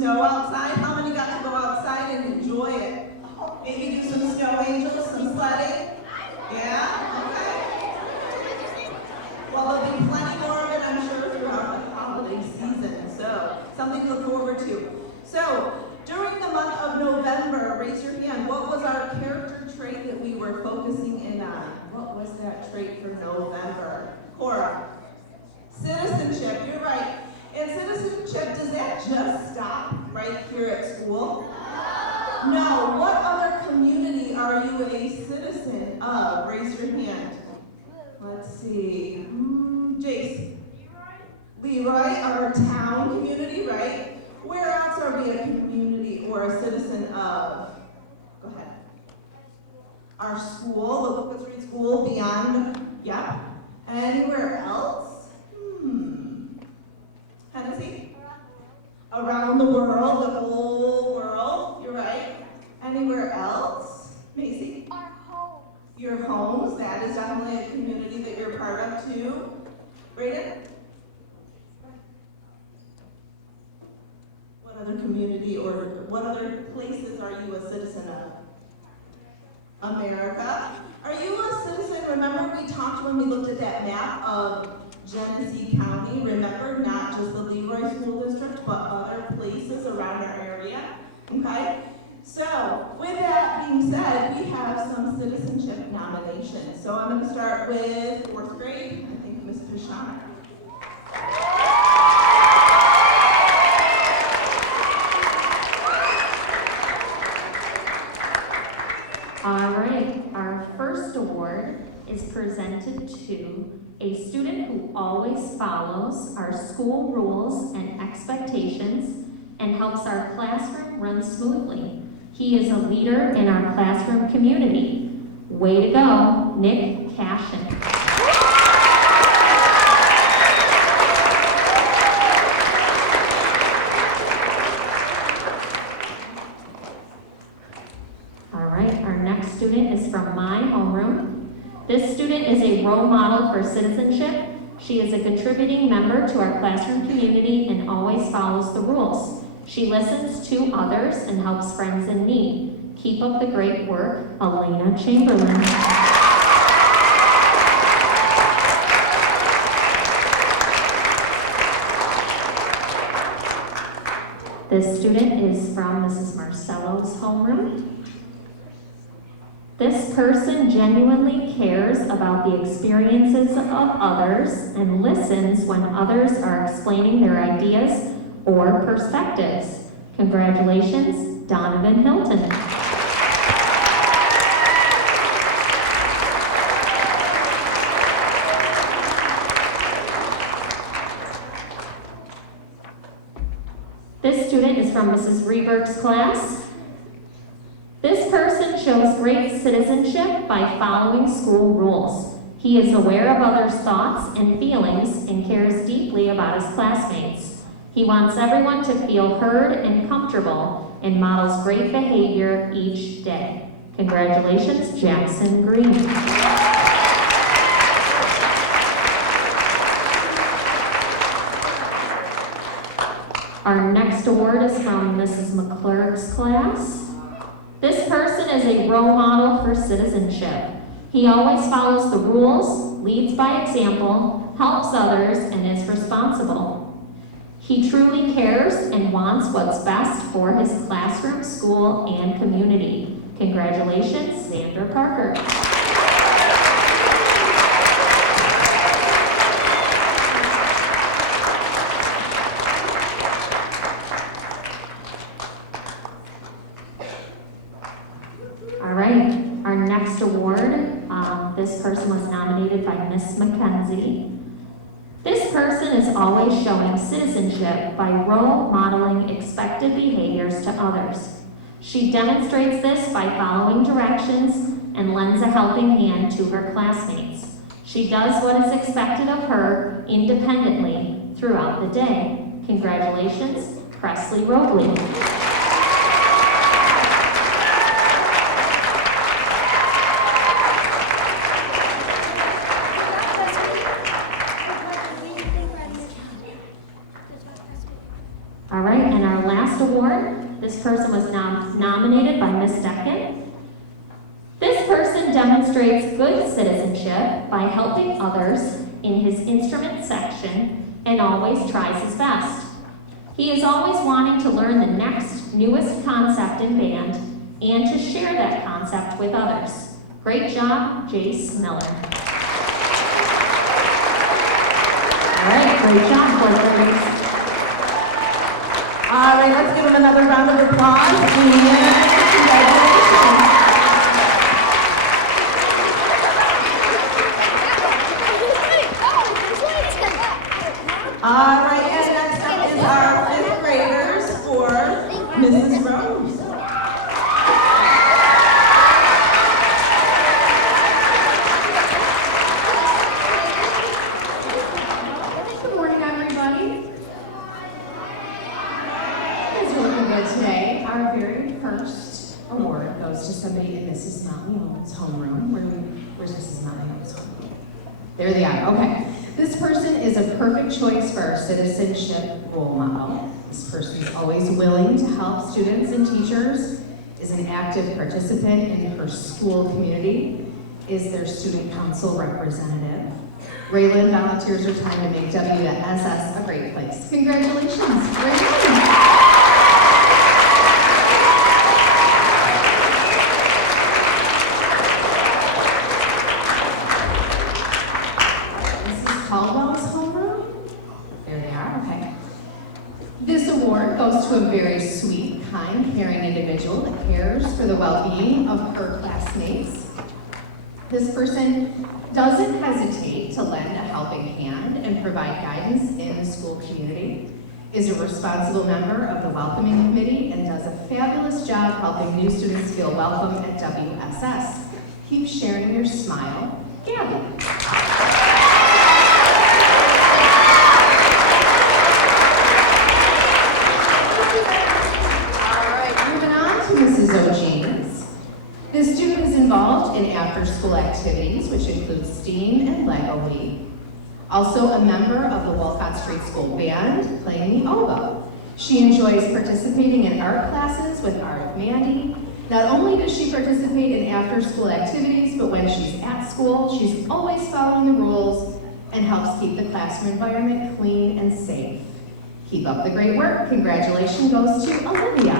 snow outside? How many got to go outside and enjoy it? Maybe do some snow angels, some sledding? Yeah? Okay. Well, there'll be plenty more of it, I'm sure, throughout the holiday season. So, something to look forward to. So, during the month of November, raise your hand, what was our character trait that we were focusing in on? What was that trait for November? Cora? Citizenship, you're right. And citizenship, does that just stop right here at school? No. What other community are you a citizen of? Raise your hand. Let's see. Jace. Leroy, our town community, right? Where else are we a community or a citizen of? Go ahead. Our school, the Book Street School, beyond, yep. Anywhere else? Hennessy? Around the world, the whole world, you're right. Anywhere else? Macy? Our home. Your homes, that is definitely a community that you're part of too. Brayden? What other community or what other places are you a citizen of? America. Are you a citizen? Remember we talked when we looked at that map of Genesee County, remember, not just the Leroy School District, but other places around our area, okay? So, with that being said, we have some citizenship nominations. So I'm going to start with 4th grade, I think Ms. Pishana. All right, our first award is presented to a student who always follows our school rules and expectations and helps our classroom run smoothly. He is a leader in our classroom community. Way to go, Nick Cashin. All right, our next student is from my homeroom. This student is a role model for citizenship. She is a contributing member to our classroom community and always follows the rules. She listens to others and helps friends in need. Keep up the great work, Elena Chamberlain. This student is from Mrs. Marcello's homeroom. This person genuinely cares about the experiences of others and listens when others are explaining their ideas or perspectives. Congratulations, Donovan Hilton. This student is from Mrs. Reberg's class. This person shows great citizenship by following school rules. He is aware of others' thoughts and feelings and cares deeply about his classmates. He wants everyone to feel heard and comfortable and models great behavior each day. Congratulations, Jackson Green. Our next award is from Mrs. McClurg's class. This person is a role model for citizenship. He always follows the rules, leads by example, helps others, and is responsible. He truly cares and wants what's best for his classroom, school, and community. Congratulations, Sandra Parker. All right, our next award, this person was nominated by Miss Mackenzie. This person is always showing citizenship by role modeling expected behaviors to others. She demonstrates this by following directions and lends a helping hand to her classmates. She does what is expected of her independently throughout the day. Congratulations, Presley Robley. All right, and our last next award. This person was nominated by Ms. Decken. This person demonstrates good citizenship by helping others in his instrument section and always tries his best. He is always wanting to learn the next newest concept in band and to share that concept with others. Great job, Jace Miller. All right, great job, boys. All right, let's give him another round of applause. And congratulations. All right, and next up is our 5th graders for Mrs. Rose. Good morning, everybody. It's looking good today. Our very first award goes to somebody in Mrs. Mountain's homeroom. Where's Mrs. Mountain's homeroom? There they are. Okay. This person is a perfect choice for our citizenship role model. This person is always willing to help students and teachers, is an active participant in her school community, is their student council representative. Raylan volunteers her time to make WSS a great place. Congratulations, Raylan! Caldwell's homeroom. There they are, okay. This award goes to a very sweet, kind, caring individual that cares for the well-being of her classmates. This person doesn't hesitate to lend a helping hand and provide guidance in the school community, is a responsible member of the welcoming committee, and does a fabulous job helping new students feel welcome at WSS. Keep sharing your smile, Gabby. Mrs. O'James. This student is involved in after-school activities, which include STEAM and Lego League. Also a member of the Walcott Street School Band, playing the oboe. She enjoys participating in art classes with Art of Mandy. Not only does she participate in after-school activities, but when she's at school, she's always following the rules and helps keep the classroom environment clean and safe. Keep up the great work. Congratulations goes to Olivia.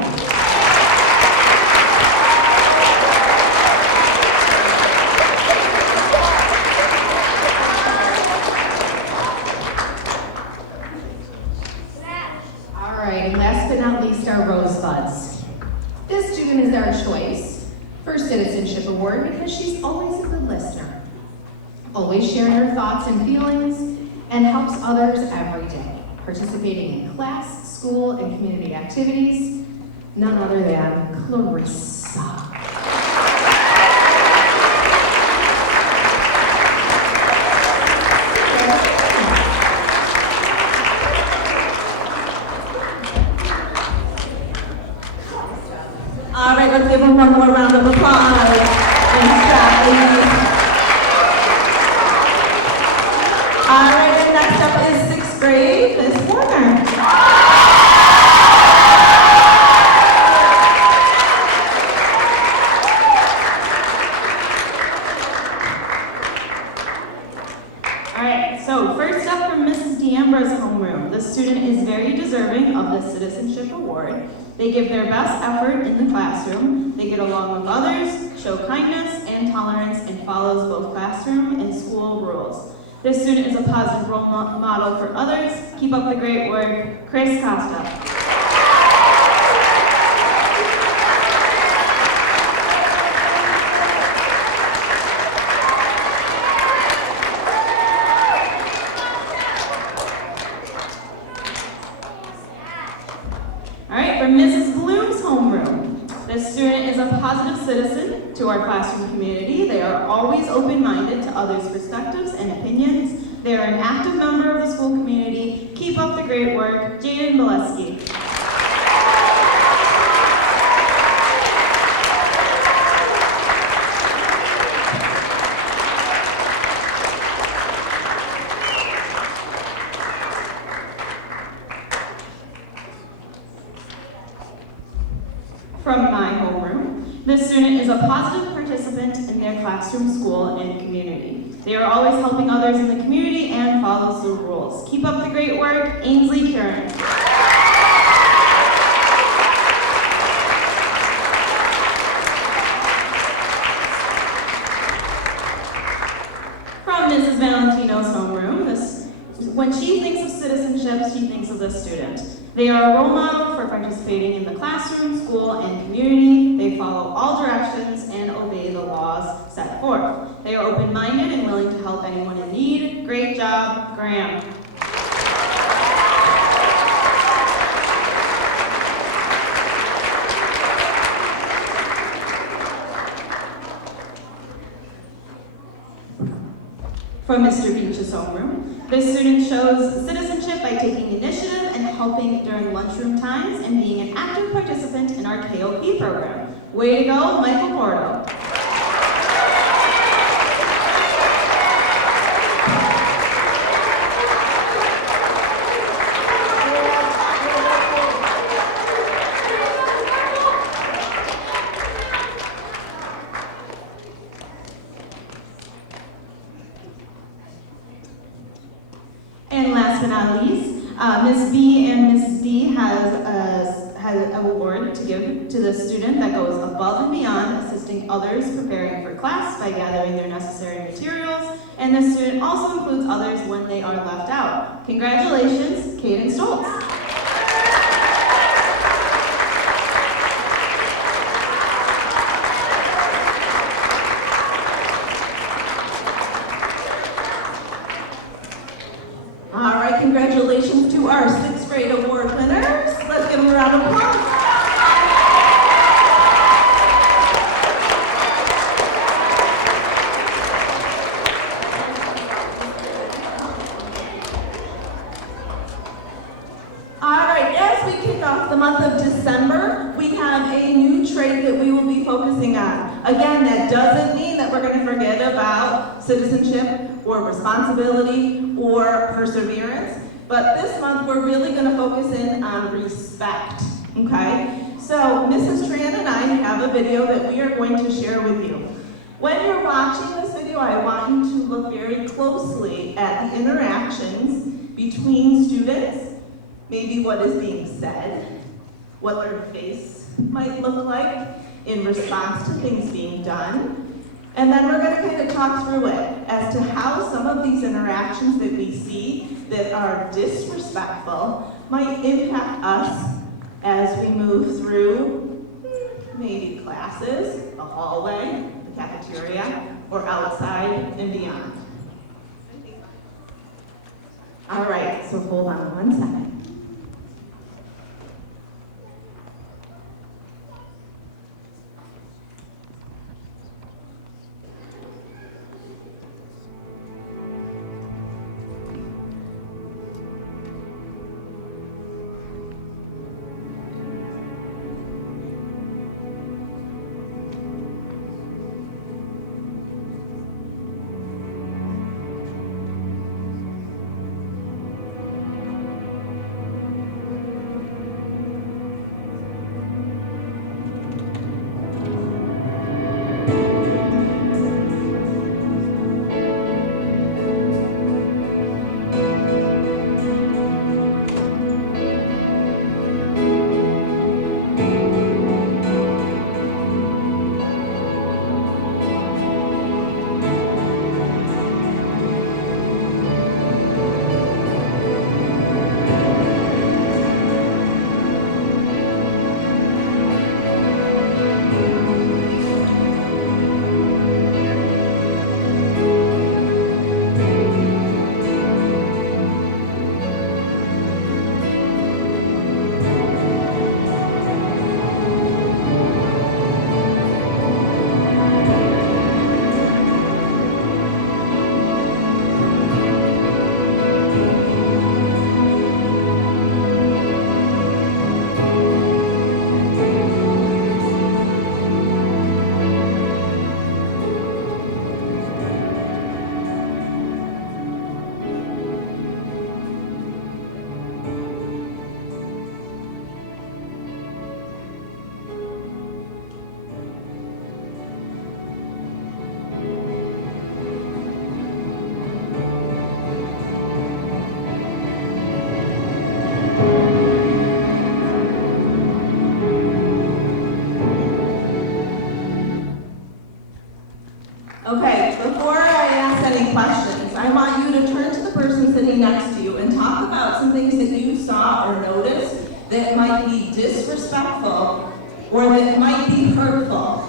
And last but not least, our Rosebuds. This student is our choice for Citizenship Award because she's always a good listener, always sharing her thoughts and feelings, and helps others every day, participating in class, school, and community activities. None other than Clarissa. All right, let's give them one more round of applause. Thanks, Sally. All right, and next up is 6th grade, Miss Warner. All right, so first up from Mrs. D'Ambra's homeroom. The student is very deserving of the Citizenship Award. They give their best effort in the classroom. They get along with others, show kindness and tolerance, and follows both classroom and school rules. This student is a positive role model for others. Keep up the great work. Chris Costa. From Mrs. Bloom's homeroom. This student is a positive citizen to our classroom community. They are always open-minded to others' perspectives and opinions. They are an active member of the school community. Keep up the great work. Jaden Bileski. From my homeroom, this student is a positive participant in their classroom, school, and community. They are always helping others in the community and follows the rules. Keep up the great work, Ainsley Curran. From Mrs. Valentino's homeroom, when she thinks of citizenship, she thinks of this student. They are a role model for participating in the classroom, school, and community. They follow all directions and obey the laws set forth. They are open-minded and willing to help anyone in need. Great job, Graham. From Mr. Beach's homeroom, this student shows citizenship by taking initiative and helping during lunchroom times and being an active participant in our KOP program. Way to go, Michael Porto. And last but not least, Ms. B and Mrs. D has an award to give to the student that goes above and beyond assisting others preparing for class by gathering their necessary materials, and the student also includes others when they are left out. Congratulations, Kaden Stoltz. All right, congratulations to our 6th grade award winners. Let's give them a round of applause. All right, as we kick off the month of December, we have a new trait that we will be focusing on. Again, that doesn't mean that we're going to forget about citizenship or responsibility or perseverance, but this month we're really going to focus in on respect, okay? So Mrs. Tran and I have a video that we are going to share with you. When you're watching this video, I want you to look very closely at the interactions between students, maybe what is being said, what their face might look like in response to things being done. And then we're going to kind of talk through it as to how some of these interactions that we see that are disrespectful might impact us as we move through maybe classes, the hallway, the cafeteria, or outside and beyond. All right, so hold on one second. disrespectful or that might be hurtful?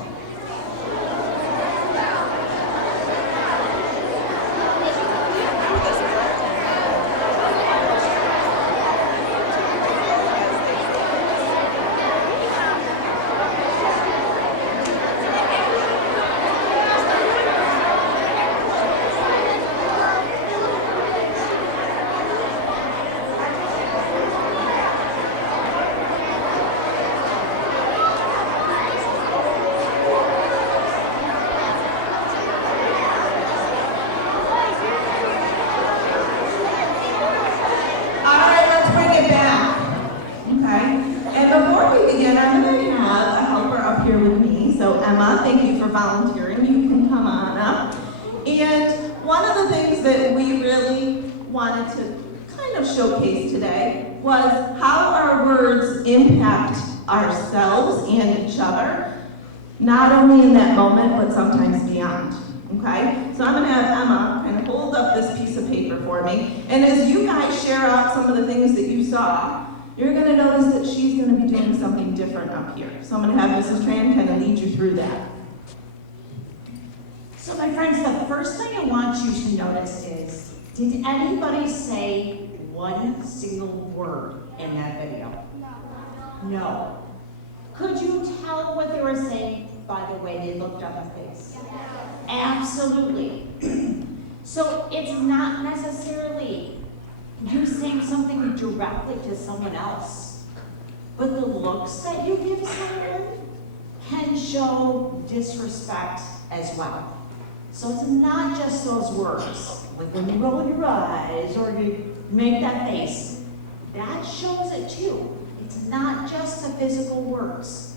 Emma, thank you for volunteering. You can come on up. And one of the things that we really wanted to kind of showcase today was how our words impact ourselves and each other, not only in that moment, but sometimes beyond. Okay? So I'm going to have Emma kind of hold up this piece of paper for me. And as you guys share out some of the things that you saw, you're going to notice that she's going to be doing something different up here. So I'm going to have Mrs. Tran kind of lead you through that. So my friends, the first thing I want you to notice is, did anybody say one single word in that video? No. Could you tell what they were saying by the way they looked on their face? Absolutely. So it's not necessarily you saying something directly to someone else, but the looks that you give someone can show disrespect as well. So it's not just those words, like when you roll your eyes or you make that face. That shows it too. It's not just the physical words.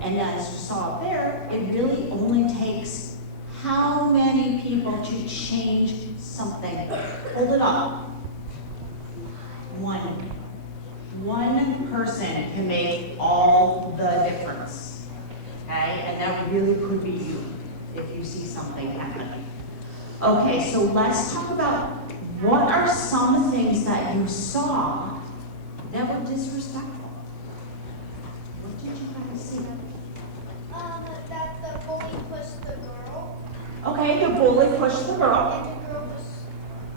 And as you saw up there, it really only takes how many people to change something. Hold it up. One person can make all the difference, okay? And that really could be you if you see something happening. Okay, so let's talk about what are some things that you saw that were disrespectful. What did you guys see? That the bully pushed the girl. Okay, the bully pushed the girl. And the girl was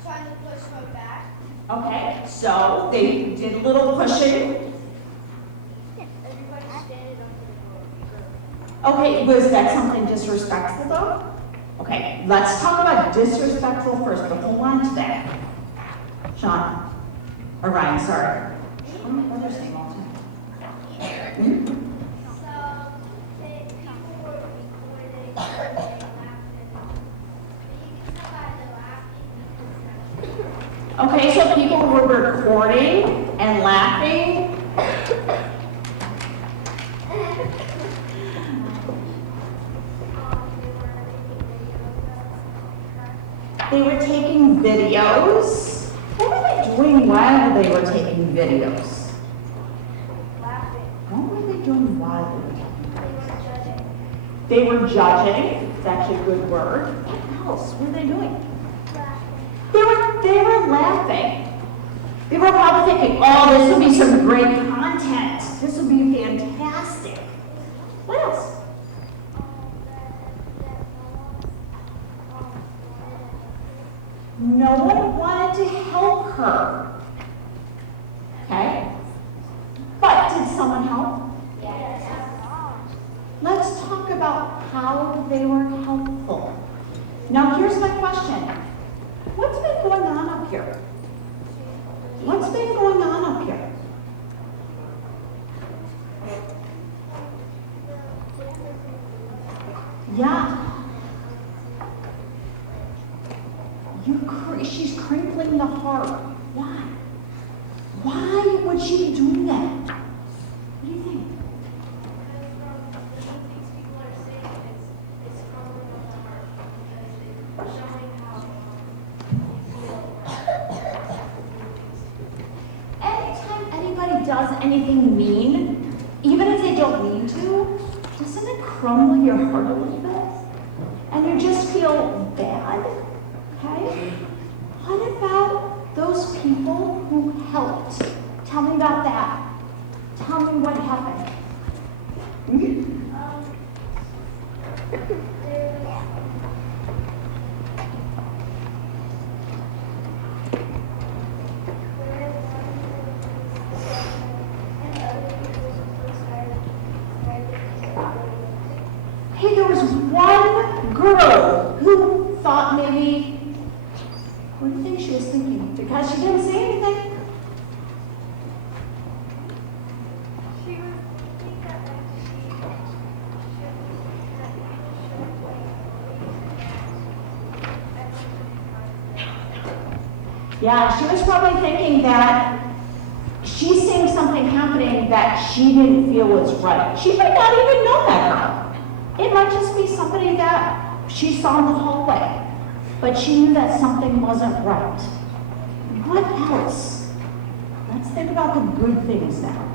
trying to push her back. Okay, so they did a little pushing. Everybody standing up for the girl. Okay, was that something disrespectful though? Okay, let's talk about disrespectful first, but hold on to that. Sean, or Ryan, sorry. What are they saying all the time? So people were recording and laughing. But you can tell by the laughing. Okay, so people were recording and laughing. They were taking videos. What were they doing while they were taking videos? Laughing. What were they doing while they were taking videos? They were judging. They were judging. That's a good word. What else were they doing? Laughing. They were laughing. They were probably thinking, oh, this will be some great content. This will be fantastic. What else? No one wanted to help her. Okay? But did someone help? Yes. Let's talk about how they were helpful. Now here's my question. What's been going on up here? What's been going on up here? Yeah. She's crinkling the heart. Why? Why would she be doing that? What do you think? Anytime anybody does anything mean, even if they don't mean to, doesn't it crumble your heart a little bit? And you just feel bad? Okay? What about those people who helped? Tell me about that. Tell me what happened? Hey, there was one girl who thought maybe, what do you think she was thinking? Because she didn't say anything. She was thinking that Yeah, she was probably thinking that she's seeing something happening that she didn't feel was right. She might not even know that girl. It might just be somebody that she saw in the hallway, but she knew that something wasn't right. What else? Let's think about the good things now.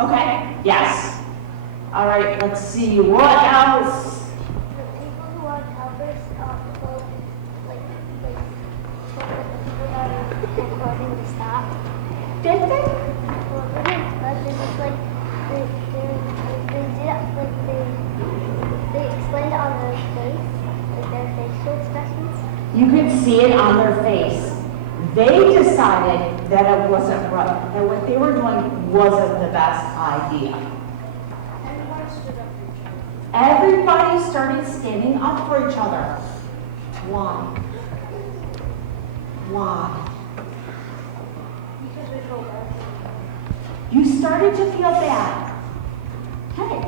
Okay, yes. All right, let's see, what else? the people who are helpers told like told the people that are recording to stop. Did they? Well, they didn't, but they just like they did it like they explained it on their face, like their facial expressions. You could see it on their face. They decided that it wasn't right, that what they were doing wasn't the best idea. Everyone stood up for each other. Everybody started standing up for each other. Why? Why? Because we feel bad. You started to feel bad. Hey,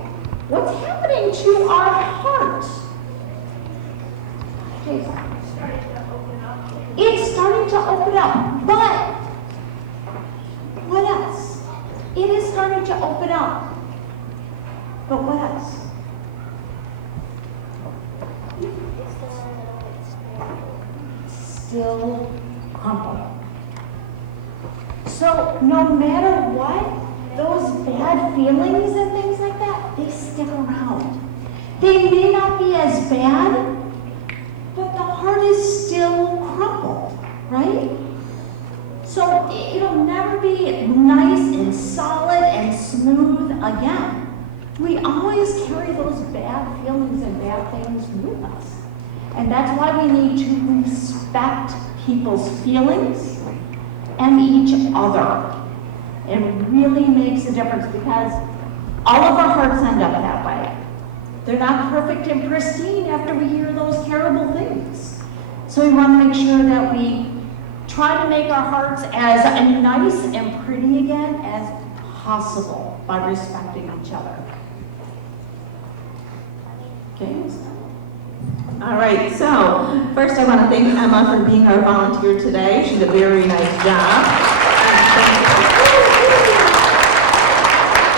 what's happening to our heart? Jason. It's starting to open up, but what else? It is starting to open up, but what else? Still crumpled. So no matter what, those bad feelings and things like that, they stick around. They may not be as bad, but the heart is still crumpled, right? So it'll never be nice and solid and smooth again. We always carry those bad feelings and bad things with us. And that's why we need to respect people's feelings and each other. It really makes a difference because all of our hearts end up that way. They're not perfect and pristine after we hear those terrible things. So we want to make sure that we try to make our hearts as nice and pretty again as possible by respecting each other. James? All right, so first I want to thank Emma for being our volunteer today. She did a very nice job.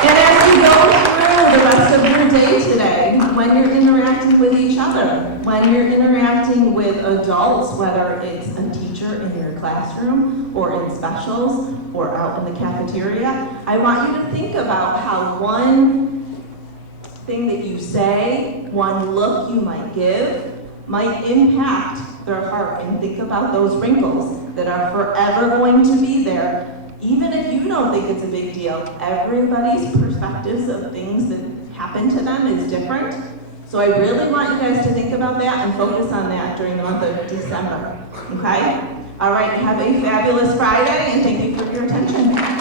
And as you go through the rest of your day today, when you're interacting with each other, when you're interacting with adults, whether it's a teacher in your classroom or in specials or out in the cafeteria, I want you to think about how one thing that you say, one look you might give, might impact their heart, and think about those wrinkles that are forever going to be there, even if you don't think it's a big deal. Everybody's perspectives of things that happen to them is different. So I really want you guys to think about that and focus on that during the month of December, okay? All right, have a fabulous Friday, and thank you for your attention.